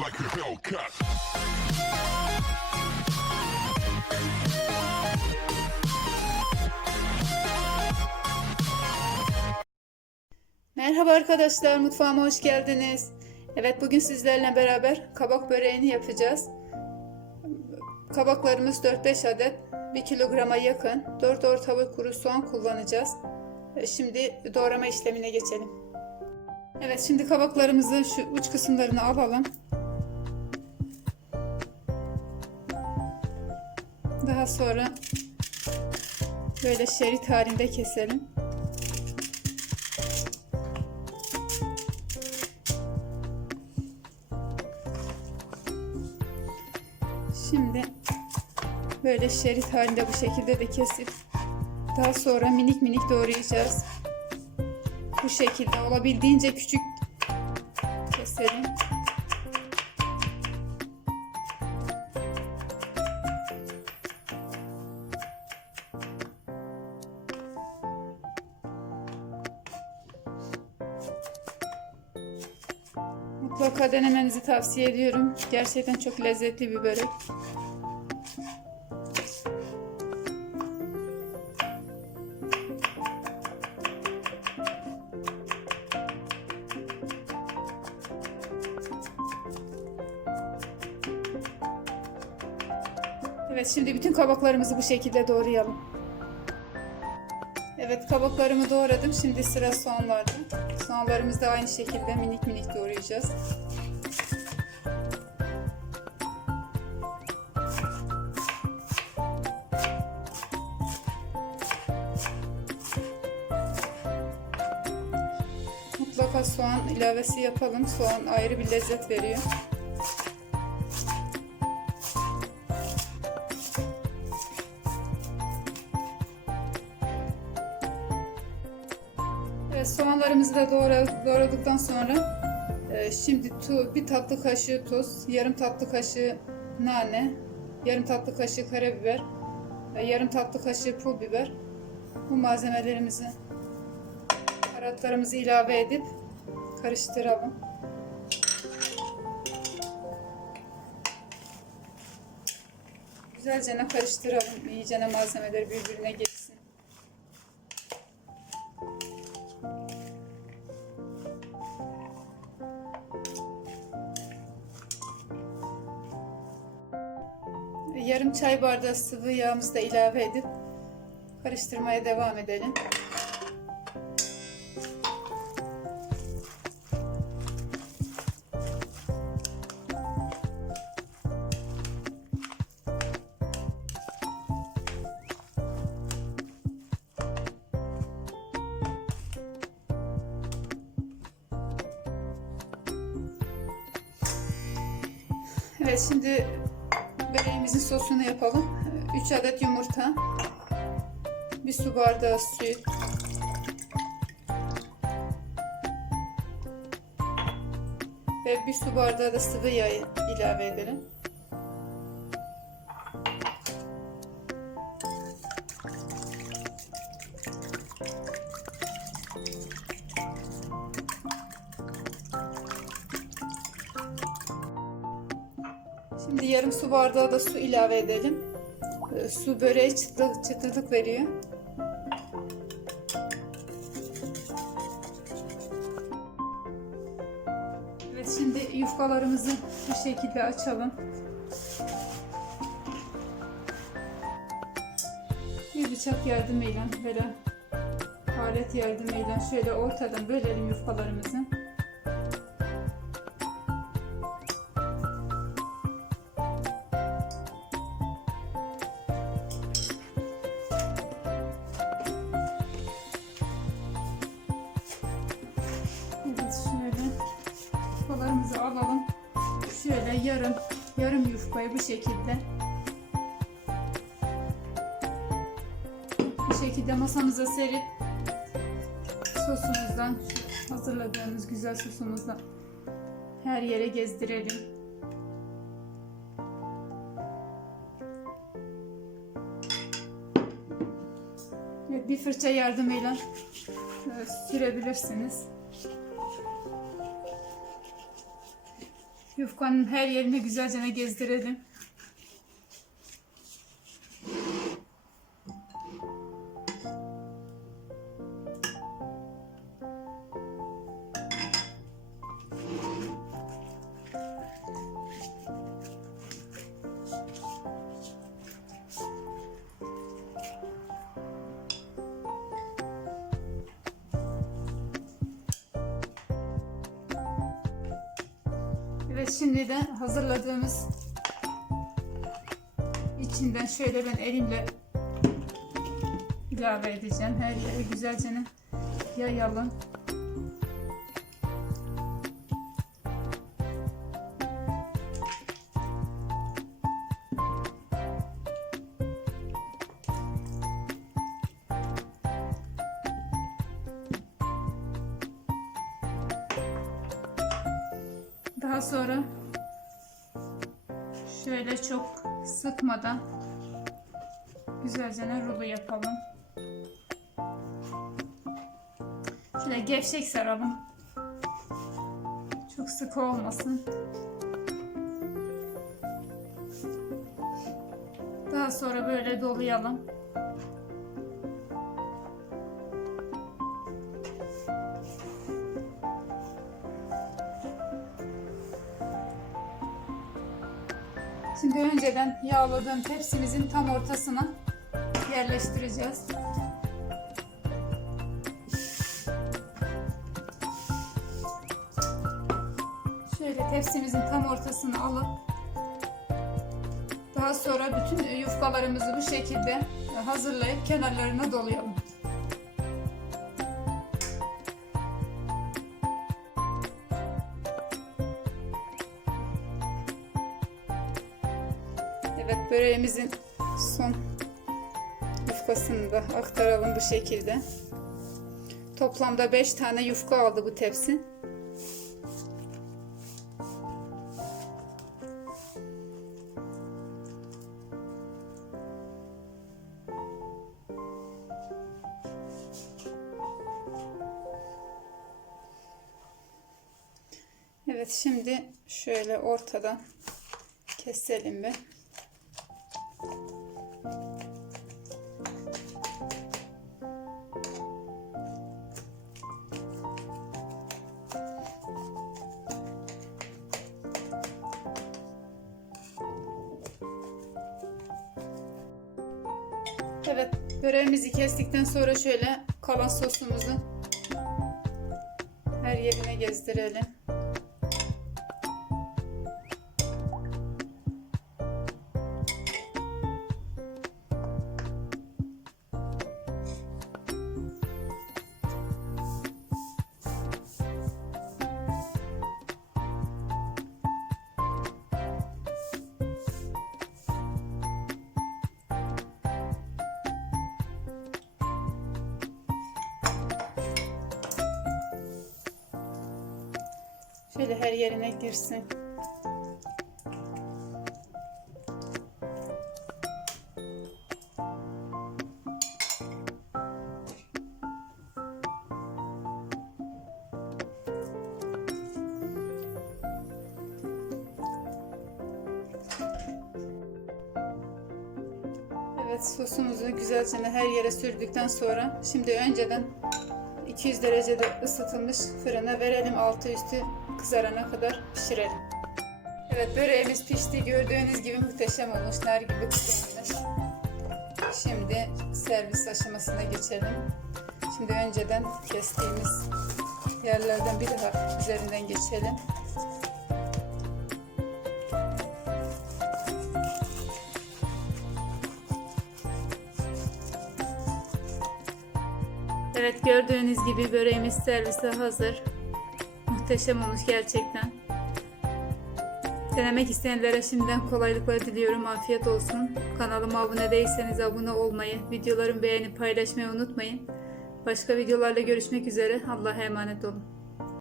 like a Hellcat. Merhaba arkadaşlar, mutfağıma hoş geldiniz. Evet, bugün sizlerle beraber kabak böreğini yapacağız. Kabaklarımız 4-5 adet, 1 kilograma yakın. 4 orta boy kuru soğan kullanacağız. E, Şimdi doğrama işlemine geçelim. Evet, şimdi kabaklarımızın şu uç kısımlarını alalım. Daha sonra böyle şerit halinde keselim. Şimdi böyle şerit halinde bu şekilde de kesip daha sonra minik minik doğrayacağız. Bu şekilde olabildiğince küçük keselim. Mutlaka denemenizi tavsiye ediyorum. Gerçekten çok lezzetli bir börek. Evet şimdi bütün kabaklarımızı bu şekilde doğrayalım. Evet kabaklarımı doğradım. Şimdi sıra soğanlarda. Soğanlarımızı da aynı şekilde minik minik doğrayacağız. Mutlaka soğan ilavesi yapalım. Soğan ayrı bir lezzet veriyor. Soğanlarımızı da doğra, doğradıktan sonra e, şimdi tu, bir tatlı kaşığı tuz, yarım tatlı kaşığı nane, yarım tatlı kaşığı karabiber, ve yarım tatlı kaşığı pul biber. Bu malzemelerimizi, baharatlarımızı ilave edip karıştıralım. Güzelce karıştıralım. İyice malzemeler birbirine geçsin. Yarım çay bardağı sıvı yağımızı da ilave edip karıştırmaya devam edelim. Evet şimdi böreğimizin sosunu yapalım. 3 adet yumurta, 1 su bardağı süt, ve 1 su bardağı da sıvı yağ ilave edelim. Şimdi yarım su bardağı da su ilave edelim. Ee, Su böreğe çıtırlık, çıtırlık veriyor. Evet şimdi yufkalarımızı bu şekilde açalım. Bir bıçak yardımıyla böyle alet yardımıyla şöyle ortadan bölelim yufkalarımızı. Yufkalarımızı alalım. Şöyle yarım yarım yufkayı bu şekilde bu şekilde masamıza serip sosumuzdan hazırladığımız güzel sosumuzdan her yere gezdirelim. Bir fırça yardımıyla e, sürebilirsiniz. Yufkanın her yerini güzelce gezdirelim. Evet şimdi de hazırladığımız içinden şöyle ben elimle ilave edeceğim. Her yere güzelce yayalım. Daha sonra şöyle çok sıkmadan güzelce rulo yapalım. Şöyle gevşek saralım. Çok sık olmasın. Daha sonra böyle dolayalım. Şimdi önceden yağladığım tepsimizin tam ortasına yerleştireceğiz. Şöyle tepsimizin tam ortasını alıp daha sonra bütün yufkalarımızı bu şekilde hazırlayıp kenarlarına dolayalım. Evet böreğimizin son yufkasını da aktaralım bu şekilde. Toplamda 5 tane yufka aldı bu tepsi. Evet şimdi şöyle ortadan keselim bir. Evet, böreğimizi kestikten sonra şöyle kalan sosumuzu her yerine gezdirelim. Şöyle her yerine girsin. Evet sosumuzu güzelce her yere sürdükten sonra şimdi önceden 200 derecede ısıtılmış fırına verelim altı üstü kızarana kadar pişirelim. Evet böreğimiz pişti gördüğünüz gibi muhteşem olmuş nar gibi kızarmış. Şimdi servis aşamasına geçelim. Şimdi önceden kestiğimiz yerlerden bir daha üzerinden geçelim. Evet gördüğünüz gibi böreğimiz servise hazır. Muhteşem olmuş gerçekten. Denemek isteyenlere şimdiden kolaylıklar diliyorum. Afiyet olsun. Kanalıma abone değilseniz abone olmayı, videolarımı beğenip paylaşmayı unutmayın. Başka videolarla görüşmek üzere. Allah'a emanet olun.